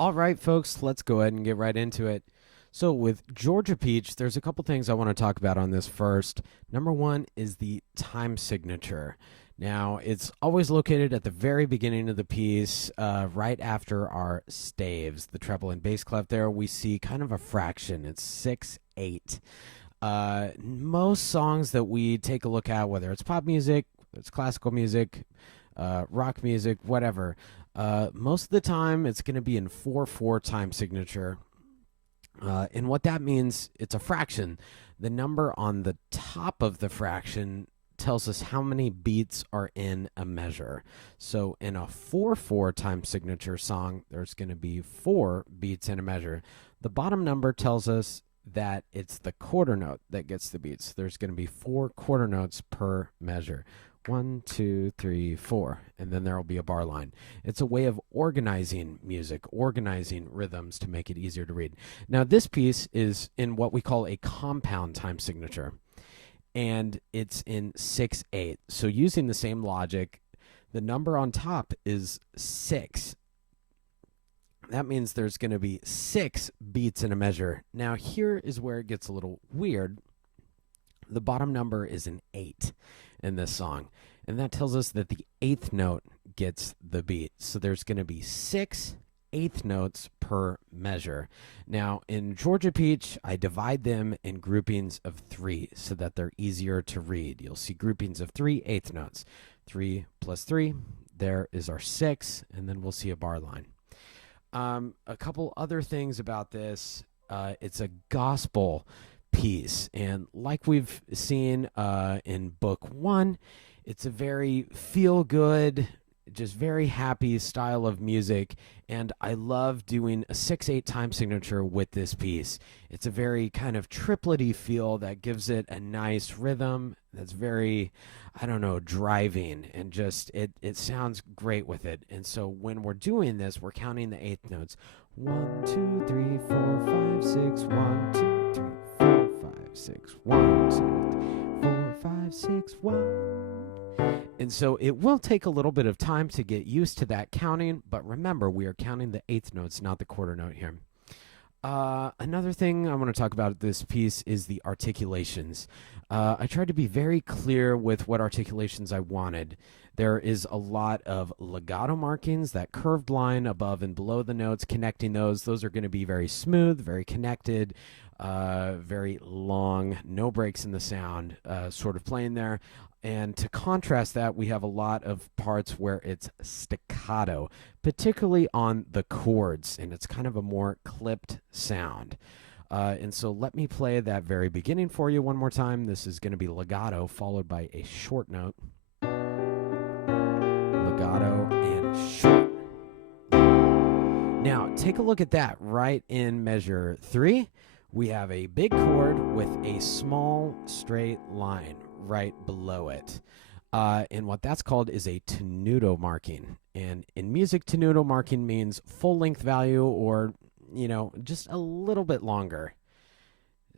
All right, folks, let's go ahead and get right into it. So, with Georgia Peach, there's a couple things I want to talk about on this first. Number one is the time signature. Now, it's always located at the very beginning of the piece, right after our staves, the treble and bass clef. There, we see kind of a fraction. It's 6/8. Most songs that we take a look at, whether it's pop music, it's classical music, rock music, whatever, most of the time it's going to be in 4/4 time signature. And what that means, it's a fraction. The number on the top of the fraction tells us how many beats are in a measure. So in a 4/4 time signature song, there's going to be 4 beats in a measure. The bottom number tells us that it's the quarter note that gets the beats. There's going to be 4 quarter notes per measure. 1, 2, 3, 4, and then there will be a bar line. It's a way of organizing music, organizing rhythms to make it easier to read. Now, this piece is in what we call a compound time signature, and it's in 6/8. So using the same logic, the number on top is 6. That means there's going to be 6 beats in a measure. Now, here is where it gets a little weird. The bottom number is an 8 in this song, and that tells us that the 8th note gets the beat. So there's going to be 6 eighth notes per measure. Now, in Georgia Peach, I divide them in groupings of 3 so that they're easier to read. You'll see groupings of 3 eighth notes. 3 plus 3, there is our 6, and then we'll see a bar line. A couple other things about this. It's a gospel piece, and like we've seen in book 1, it's a very feel good, just very happy style of music, and I love doing a 6/8 time signature with this piece. It's a very kind of triplety feel that gives it a nice rhythm that's very, I don't know, driving, and just it sounds great with it. And so when we're doing this, we're counting the eighth notes. 1, 2, 3, 4, 5, 6, 1, 2, 3, 4, 5, 6, 1, 2, 3, 4, 5, 6, 1. And so it will take a little bit of time to get used to that counting, but remember, we are counting the eighth notes, not the quarter note here. Another thing I want to talk about this piece is the articulations. I tried to be very clear with what articulations I wanted. There is a lot of legato markings, that curved line above and below the notes, connecting those. Those are going to be very smooth, very connected, very long, no breaks in the sound, sort of playing there. And to contrast that, we have a lot of parts where it's staccato, particularly on the chords, and it's kind of a more clipped sound. And so let me play that very beginning for you one more time. This is going to be legato followed by a short note. Legato and short. Now, take a look at that right in measure 3. We have a big chord with a small straight line right below it. And what that's called is a tenuto marking. And in music, tenuto marking means full length value, or, just a little bit longer.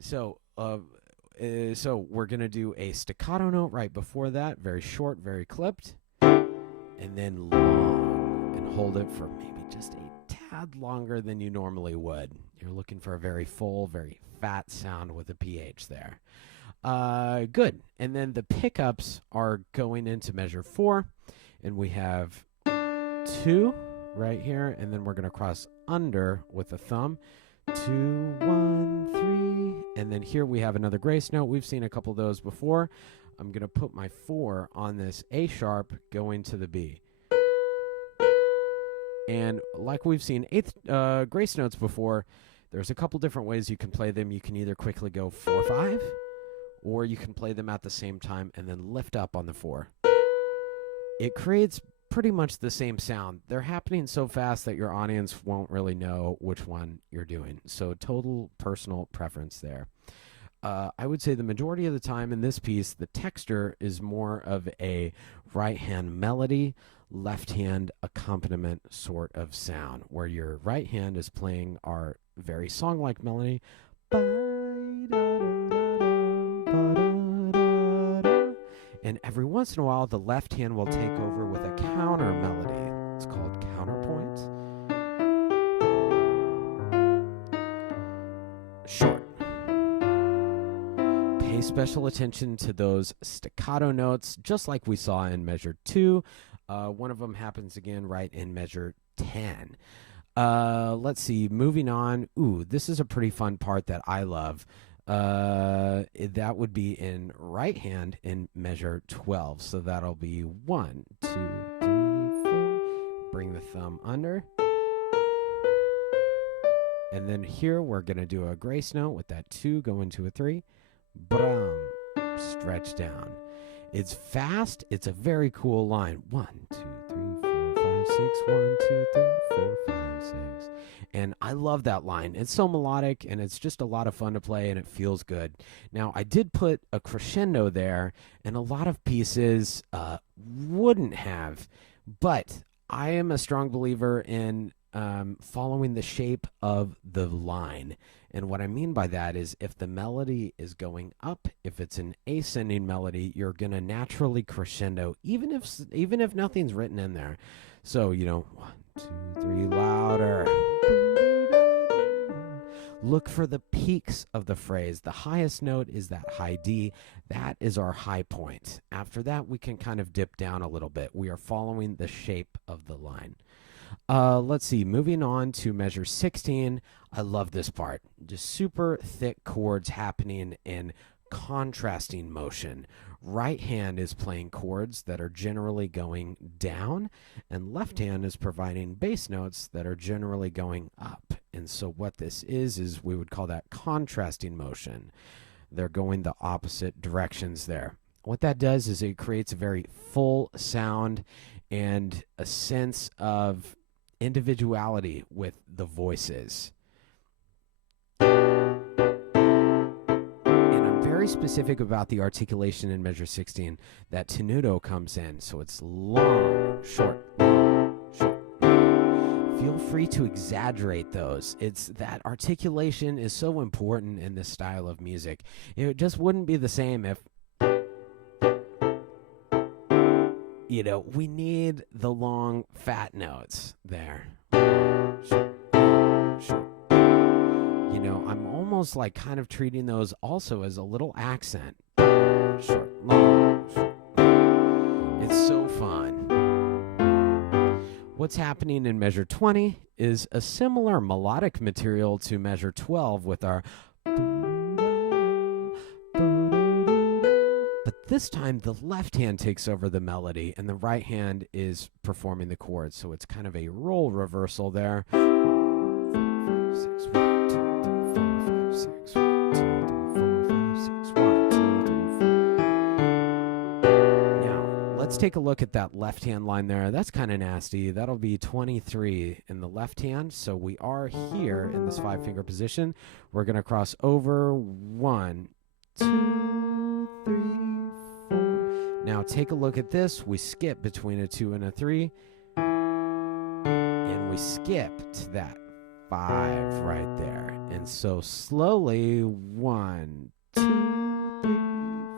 So we're going to do a staccato note right before that, very short, very clipped, and then long, and hold it for maybe just a tad longer than you normally would. You're looking for a very full, very fat sound with a PH there. Good. And then the pickups are going into measure 4, and we have 2 right here, and then we're going to cross under with a thumb. 2, 1, 3, and then here we have another grace note. We've seen a couple of those before. I'm going to put my 4 on this A sharp going to the B. And like we've seen grace notes before, there's a couple different ways you can play them. You can either quickly go 4, 5, or you can play them at the same time and then lift up on the 4. It creates pretty much the same sound. They're happening so fast that your audience won't really know which one you're doing. So total personal preference there. I would say the majority of the time in this piece, the texture is more of a right-hand melody, left-hand accompaniment sort of sound, where your right hand is playing our very song-like melody. And every once in a while, the left hand will take over with a counter melody. It's called counterpoint. Pay special attention to those staccato notes, just like we saw in measure 2. One of them happens again right in measure 10. Let's see, moving on. Ooh, this is a pretty fun part that I love. That would be in right hand in measure 12. So that'll be 1, 2, 3, 4. Bring the thumb under. And then here we're going to do a grace note with that 2 going to a 3. Brum. Stretch down. It's fast. It's a very cool line. 1, 2, 3, 4, 5, 6. 1, 2, 3, 4, 5, 6. And I love that line. It's so melodic, and it's just a lot of fun to play, and it feels good. Now, I did put a crescendo there, and a lot of pieces wouldn't have. But I am a strong believer in following the shape of the line. And what I mean by that is if the melody is going up, if it's an ascending melody, you're going to naturally crescendo, even if nothing's written in there. So, 1, 2, 3, louder. Look for the peaks of the phrase. The highest note is that high D. That is our high point. After that, we can kind of dip down a little bit. We are following the shape of the line. Let's see, moving on to measure 16. I love this part. Just super thick chords happening in contrasting motion. Right hand is playing chords that are generally going down, and left hand is providing bass notes that are generally going up. And so what this is we would call that contrasting motion. They're going the opposite directions there. What that does is it creates a very full sound and a sense of individuality with the voices. Very specific about the articulation in measure 16. That tenuto comes in, so it's long, short, long, short, long. Feel free to exaggerate those. It's that articulation is so important in this style of music. It just wouldn't be the same if we need the long fat notes there. Short, short. I'm almost like kind of treating those also as a little accent. Short, long, short, long. It's so fun. What's happening in measure 20 is a similar melodic material to measure 12 with our but this time the left hand takes over the melody and the right hand is performing the chords. So it's kind of a role reversal there. 4, 5, 6, 1, 2, 3, 4, 5, 6, 1, 2, 3, 4, 5, 6, 1, 2, 3, 4. Now, let's take a look at that left hand line there. That's kind of nasty. That'll be 23 in the left hand. So we are here in this 5-finger position. We're going to cross over 1, 2, 3, 4. Now take a look at this. We skip between a 2 and a 3. And we skip to that 5 right there. And so slowly 1, 2, 3,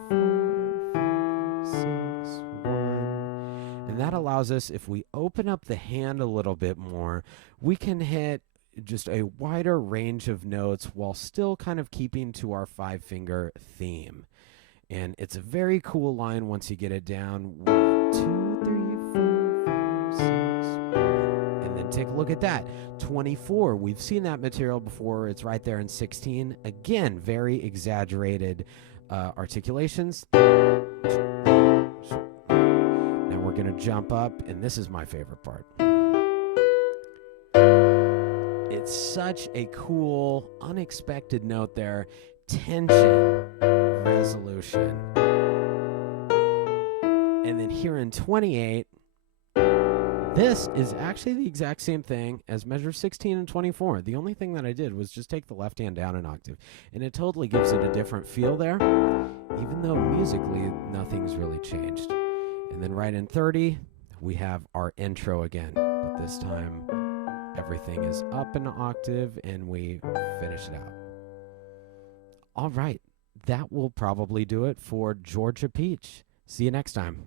4, 5, 6, 1. And that allows us, if we open up the hand a little bit more, we can hit just a wider range of notes while still kind of keeping to our 5-finger theme. And it's a very cool line once you get it down. 1, 2, 3, 4, 5, 6, 1. And then take a look at that. 24. We've seen that material before. It's right there in 16. Again, very exaggerated articulations. Now we're going to jump up, and this is my favorite part. It's such a cool, unexpected note there. Tension, resolution. And then here in 28, this is actually the exact same thing as measure 16 and 24. The only thing that I did was just take the left hand down an octave, and it totally gives it a different feel there, even though musically nothing's really changed. And then right in 30, we have our intro again, but this time everything is up an octave and we finish it out. All right, that will probably do it for Georgia Peach. See you next time.